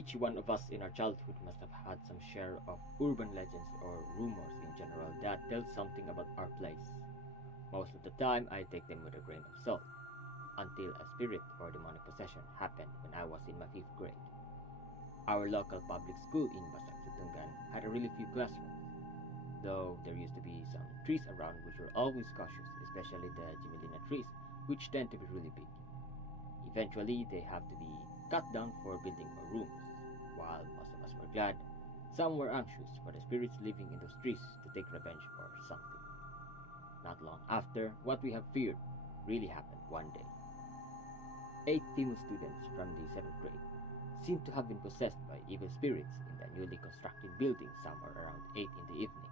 Each one of us in our childhood must have had some share of urban legends or rumors in general that tell something about our place. Most of the time, I take them with a grain of salt, until a spirit or demonic possession happened when I was in my 5th grade. Our local public school in Basak Sutungan had a really few classrooms, though there used to be some trees around which were always cautious, especially the Jimilina trees, which tend to be really big. Eventually, they have to be cut down for building more rooms. While most of us were glad, some were anxious for the spirits living in those trees to take revenge or something. Not long after, what we have feared really happened one day. 8 female students from the 7th grade seemed to have been possessed by evil spirits in the newly constructed building somewhere around 8 in the evening.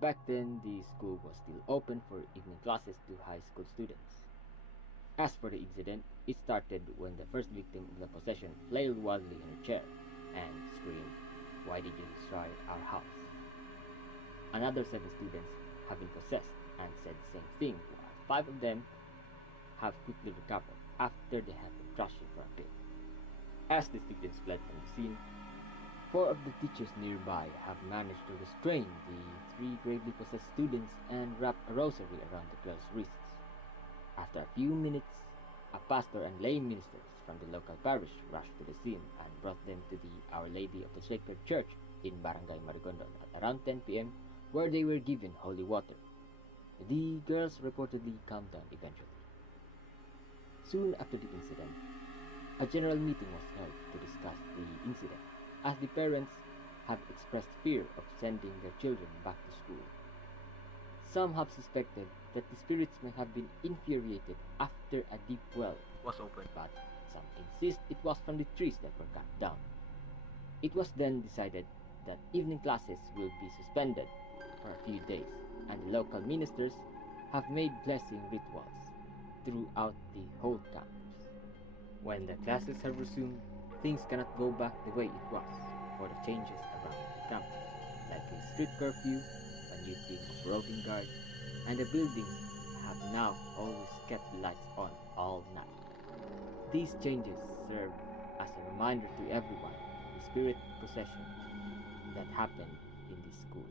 Back then, the school was still open for evening classes to high school students. As for the incident, it started when the first victim of the possession flailed wildly in her chair and screamed, "Why did you destroy our house?" Another 7 students have been possessed and said the same thing, while 5 of them have quickly recovered after they have been crushed for a bit. As the students fled from the scene, 4 of the teachers nearby have managed to restrain the 3 gravely possessed students and wrap a rosary around the girls' wrists. After a few minutes, a pastor and lay ministers from the local parish rushed to the scene and brought them to the Our Lady of the Sacred Church in Barangay Marigondon at around 10 p.m., where they were given holy water. The girls reportedly calmed down eventually. Soon after the incident, a general meeting was held to discuss the incident, as the parents have expressed fear of sending their children back to school. Some have suspected that the spirits may have been infuriated after a deep well was opened, but some insist it was from the trees that were cut down. It was then decided that evening classes will be suspended for a few days, and the local ministers have made blessing rituals throughout the whole campus. When the classes have resumed, things cannot go back the way it was for the changes around the campus, like a strict curfew, a new team of roving guards, and the buildings have now always kept the lights on all night. These changes serve as a reminder to everyone of the spirit possession that happened in this school.